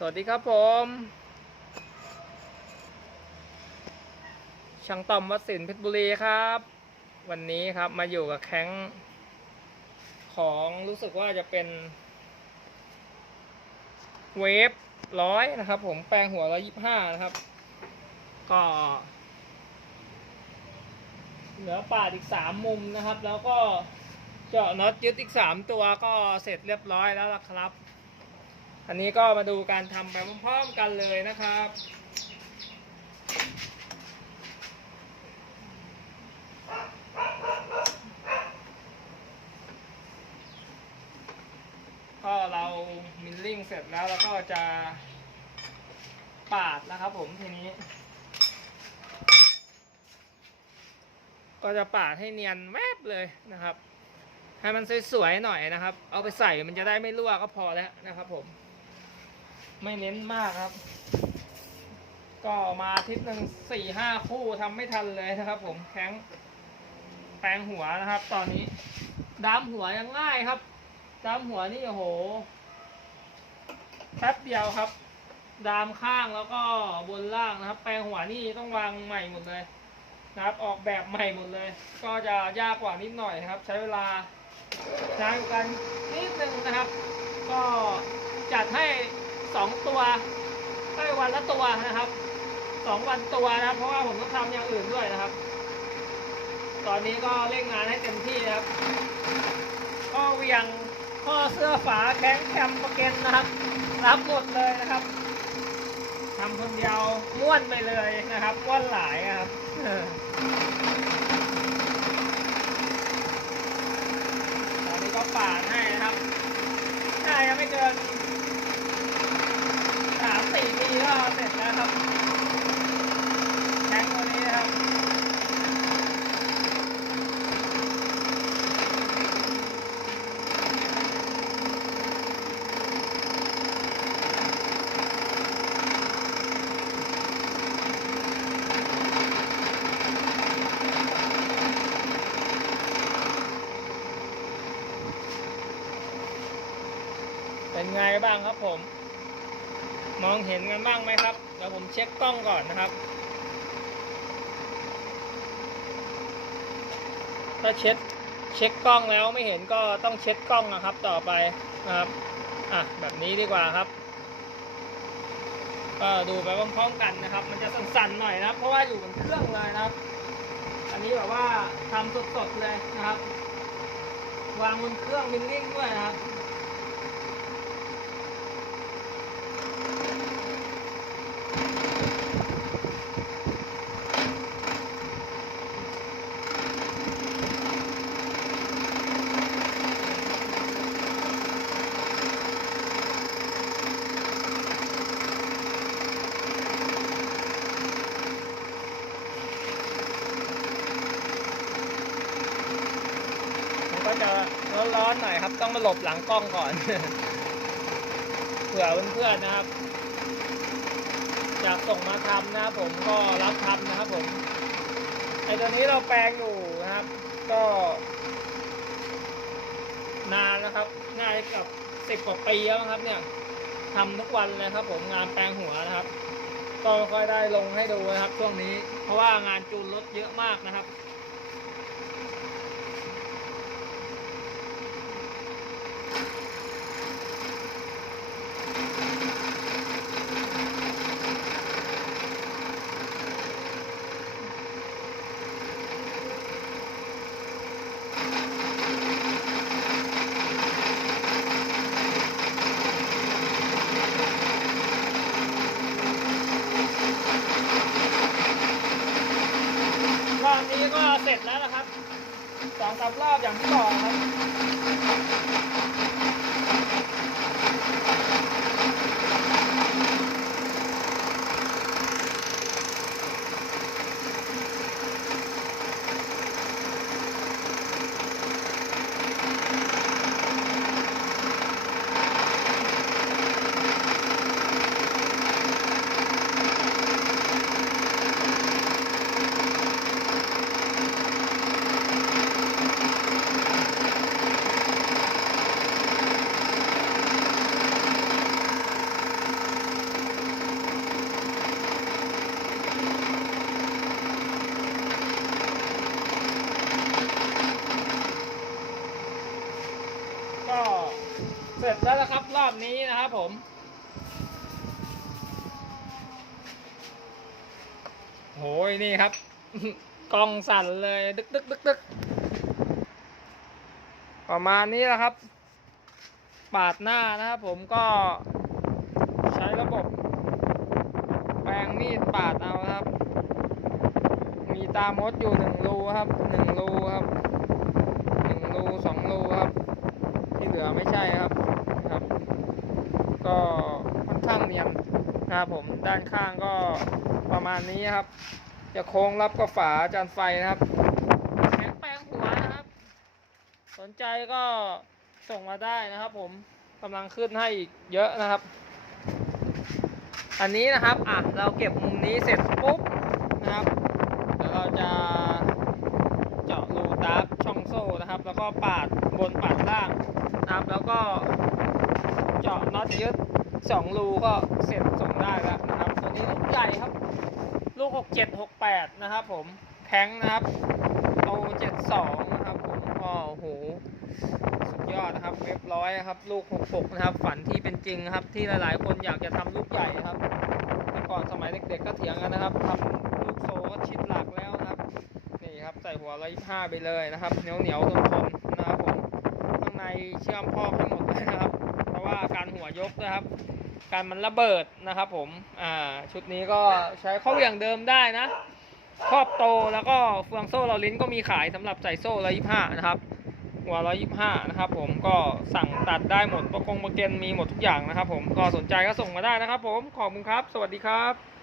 สวัสดีครับผม ช่างต่อมวัดสินเพชรบุรีครับ วันนี้ครับมาอยู่กับแข้งของรู้สึกว่าจะเป็น เวฟร้อยนะครับผมแปลงหัวร้อยยี่ห้านะครับ ก็เหลือปาดอีกสามมุมนะครับ แล้วก็เจาะน็อตยึดอีกสามตัวก็เสร็จเรียบร้อยแล้วละครับ อันนี้ก็มาดูการทำไปพร้อมๆกันเลยนะครับ ก็เรามิลลิ่งเสร็จแล้วแล้วก็จะปาดนะครับผมทีนี้ ก็จะปาดให้เนียนแวบเลยนะครับ ให้มันสวยๆหน่อยนะครับ เอาไปใส่มันจะได้ไม่รั่วก็พอแล้วนะครับผม ไม่เน้นมากครับ ก็มาทิตย์หนึ่งสี่ห้าคู่ทำไม่ทันเลยนะครับผมแข้งแปลงหัวนะครับ ตอนนี้ดามหัวยังง่ายครับดามหัวนี่โอ้โหแป๊บเดียวครับ ดามข้างแล้วก็บนล่างนะครับ แปลงหัวนี่ต้องวางใหม่หมดเลยนะครับ ออกแบบใหม่หมดเลย ก็จะยากกว่านิดหน่อยครับ ใช้เวลานานกันนิดนึงนะครับ ก็จัดให้ สองตัวให้วันละตัวนะครับสองวันตัวนะครับ เพราะว่าผมต้องทำอย่างอื่นด้วยนะครับ ตอนนี้ก็เร่งงานให้เต็มที่นะครับก็เหวียงข้อเสื้อฝาแข้งแคมประเกนนะครับ รับหมดเลยนะครับทำคนเดียวม้วนไปเลยนะครับม้วนหลายครับตอนนี้ก็ปาดให้นะครับน่าจะไม่เกินสามสี่ปีก็ เสร็จแล้วครับแทงตัวนี้นะครับเป็นไงบ้างครับผม มองเห็นกันบ้างไหมครับ เดี๋ยวผมเช็คกล้องก่อนนะครับ ถ้าเช็ดเช็คกล้องแล้วไม่เห็นก็ต้องเช็ดกล้องนะครับต่อไปนะครับอะแบบนี้ดีกว่าครับก็ดูไปพร้อมๆกันนะครับ มันจะสั่นๆหน่อยนะครับ เพราะว่าอยู่บนเครื่องเลยนะครับ อันนี้แบบว่าทำสดๆเลยนะครับ วางบนเครื่องมิลลิ่งด้วยนะครับ จะร้อนๆหน่อยครับ ต้องมาหลบหลังกล้องก่อนเผื่อเพื่อนๆนะครับอยากส่งมาทำนะครับผมก็รับทำนะครับผมไอตัวนี้เราแปลงอยู่นะครับ ก็ นานแล้วครับน่าจะเกับสิบกว่าปีแล้วครับ เนี่ยทำทุกวันเลยครับ ผมงานแปลงหัวนะครับ ก็ค่อยได้ลงให้ดูนะครับ ช่วงนี้ เพราะว่างานจูนรถเยอะมากนะครับ รอบนี้ก็เสร็จแล้วนะครับ สองสามรอบอย่างที่บอกครับ ก แล้วนะครับรอบนี้นะครับผม โหยนี่ครับ กองสั่นเลยดึกดึกดึกดึกประมาณนี้แหละครับ ปาดหน้านะครับผมก็ใช้ระบบ แปรงมีดปาดเอาครับ มีตามดอยู่หนึ่งรูครับหนึ่งรูครับหนึ่งรูสองรูครับ ที่เหลือไม่ใช่ครับ ก็ค่อนข้างเนียนนะครับผมด้านข้างก็ประมาณนี้ครับ จะโค้งรับกับฝาจานไฟนะครับแข็งแปลงหัวนะครับ สนใจก็ส่งมาได้นะครับ ผมกำลังขึ้นให้อีกเยอะนะครับ อันนี้นะครับอะเราเก็บมุมนี้เสร็จปุ๊บนะครับเดี๋ยวเราจะเจาะรูตาร์ฟช่องโซ่นะครับ แล้วก็ปาดบนปาดล่างนะครับ แล้วก็ ยึดสองรูก็เสร็จส่งได้แล้วนะครับตัวนี้ลูกใหญ่ครับ ลูก67 68นะครับ ผมแข็งนะครับเอา72นะครับผมก็โอ้โหสุดยอดนะครับเรียบร้อยนะครับ ลูก66นะครับ ฝันที่เป็นจริงนะครับ ที่หลาย ๆ คนอยากจะทำลูกใหญ่ครับแต่ก่อนสมัยเด็ก ๆ ก็เถียงกันนะครับทำลูกโซก็ชิดหลักแล้วนะครับ นี่ครับใส่หัว125ไปเลยนะครับเหนียวเหนียวๆทนทนนะครับผมข้างในเชื่อมพ่อกให้หมดเลยนะครับ ว่าการหัวยกนะครับ การมันระเบิดนะครับผมอ่าชุดนี้ก็ใช้ข้อเหวี่ยงเดิมได้นะครอบโตแล้วก็เฟืองโซ่เราลิ้นก็มีขายสำหรับใส่โซ่ร้อยยี่ห้านะครับหัวร้อยยี่ห้านะครับผมก็สั่งตัดได้หมดประกงประเกนมีหมดทุกอย่างนะครับผมก็สนใจก็ส่งมาได้นะครับผมขอบคุณครับ สวัสดีครับ